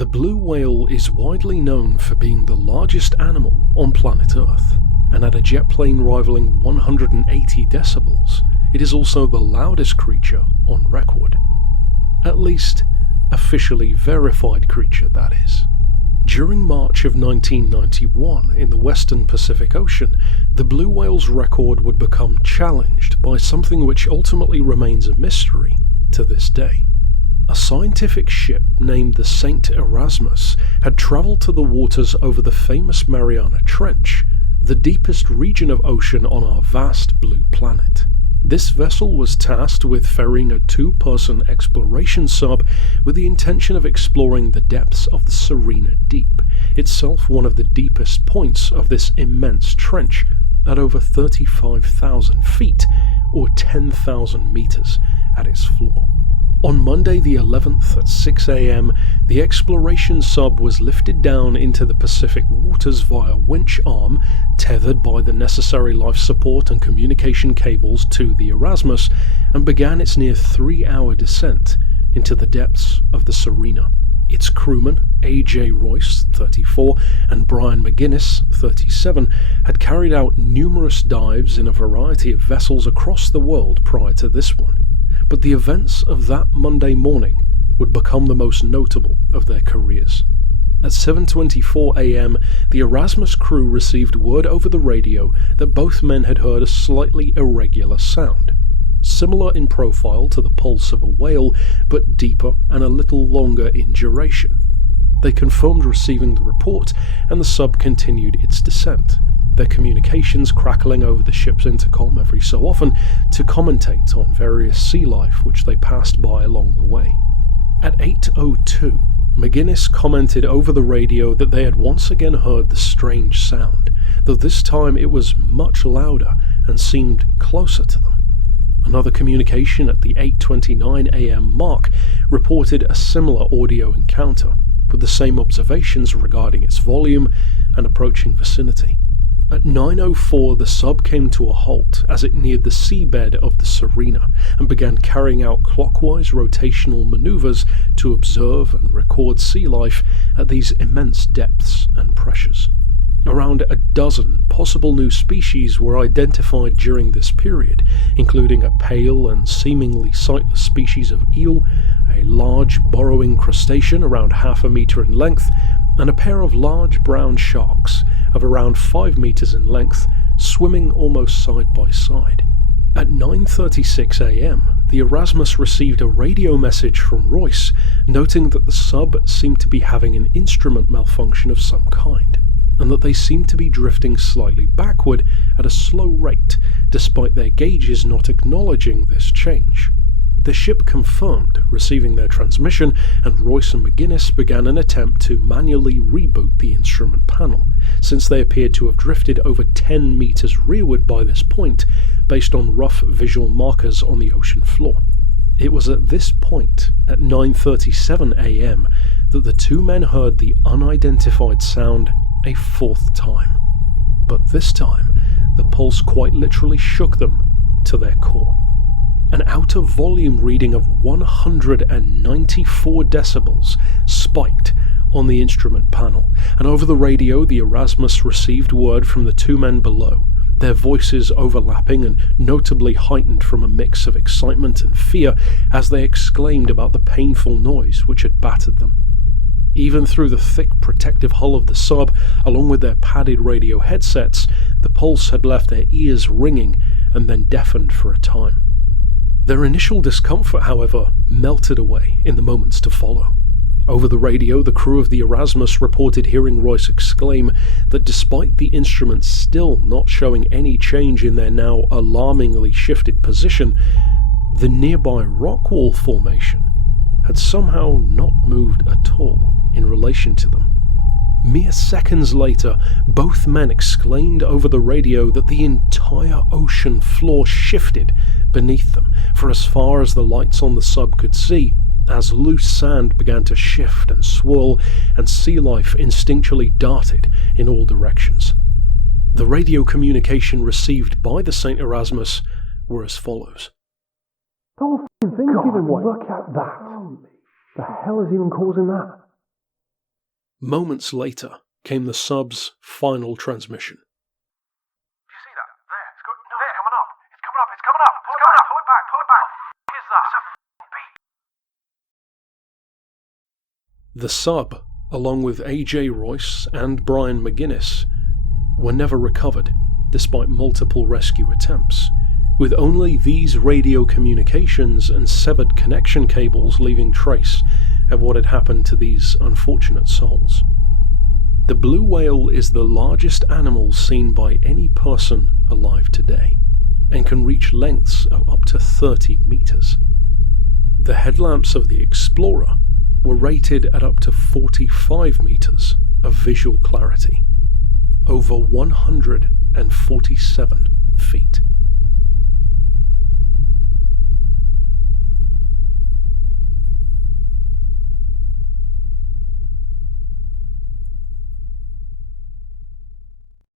The blue whale is widely known for being the largest animal on planet Earth, and at a jet plane rivaling 180 decibels, it is also the loudest creature on record. At least, officially verified creature, that is. During March of 1991, in the western Pacific Ocean, the blue whale's record would become challenged by something which ultimately remains a mystery to this day. A scientific ship named the St. Erasmus had travelled to the waters over the famous Mariana Trench, the deepest region of ocean on our vast blue planet. This vessel was tasked with ferrying a two-person exploration sub with the intention of exploring the depths of the Serena Deep, itself one of the deepest points of this immense trench, at over 35,000 feet, or 10,000 meters, at its floor. On Monday the 11th at 6 a.m, the exploration sub was lifted down into the Pacific waters via winch arm, tethered by the necessary life support and communication cables to the Erasmus, and began its near 3-hour descent into the depths of the Serena. Its crewmen, A.J. Royce, 34, and Brian McGuinness, 37, had carried out numerous dives in a variety of vessels across the world prior to this one. But the events of that Monday morning would become the most notable of their careers. At 7:24 a.m, the Erasmus crew received word over the radio that both men had heard a slightly irregular sound, similar in profile to the pulse of a whale, but deeper and a little longer in duration. They confirmed receiving the report, and the sub continued its descent, their communications crackling over the ship's intercom every so often to commentate on various sea life which they passed by along the way. At 8:02, McGuinness commented over the radio that they had once again heard the strange sound, though this time it was much louder and seemed closer to them. Another communication at the 8:29 a.m. mark reported a similar audio encounter, with the same observations regarding its volume and approaching vicinity. At 9:04 the sub came to a halt as it neared the seabed of the Serena and began carrying out clockwise rotational maneuvers to observe and record sea life at these immense depths and pressures. Around a dozen possible new species were identified during this period, including a pale and seemingly sightless species of eel, a large burrowing crustacean around half a meter in length, and a pair of large brown sharks of around 5 meters in length, swimming almost side by side. At 9:36 a.m, the Erasmus received a radio message from Rhys, noting that the sub seemed to be having an instrument malfunction of some kind, and that they seemed to be drifting slightly backward at a slow rate, despite their gauges not acknowledging this change. The ship confirmed receiving their transmission, and Royce and McGuinness began an attempt to manually reboot the instrument panel, since they appeared to have drifted over 10 meters rearward by this point, based on rough visual markers on the ocean floor. It was at this point, at 9:37 a.m, that the two men heard the unidentified sound a fourth time. But this time, the pulse quite literally shook them to their core. An out-of-volume reading of 194 decibels spiked on the instrument panel, and over the radio the Erasmus received word from the two men below, their voices overlapping and notably heightened from a mix of excitement and fear as they exclaimed about the painful noise which had battered them. Even through the thick protective hull of the sub, along with their padded radio headsets, the pulse had left their ears ringing and then deafened for a time. Their initial discomfort, however, melted away in the moments to follow. Over the radio, the crew of the Erasmus reported hearing Royce exclaim that despite the instruments still not showing any change in their now alarmingly shifted position, the nearby rock wall formation had somehow not moved at all in relation to them. Mere seconds later, both men exclaimed over the radio that the entire ocean floor shifted beneath them for as far as the lights on the sub could see, as loose sand began to shift and swirl and sea life instinctually darted in all directions. The radio communication received by the St. Erasmus were as follows. The whole thing's giving way. Look at that. The hell is even causing that? Moments later came the sub's final transmission. Do you see that? There. It's coming up. It's coming up. It's coming up. Pull it back. Pull it back. Pull it back. What is that? It's a beat. The sub, along with AJ Royce and Brian McGuinness, were never recovered, despite multiple rescue attempts, with only these radio communications and severed connection cables leaving trace of what had happened to these unfortunate souls. The blue whale is the largest animal seen by any person alive today, and can reach lengths of up to 30 meters. The headlamps of the Explorer were rated at up to 45 meters of visual clarity, over 147 feet.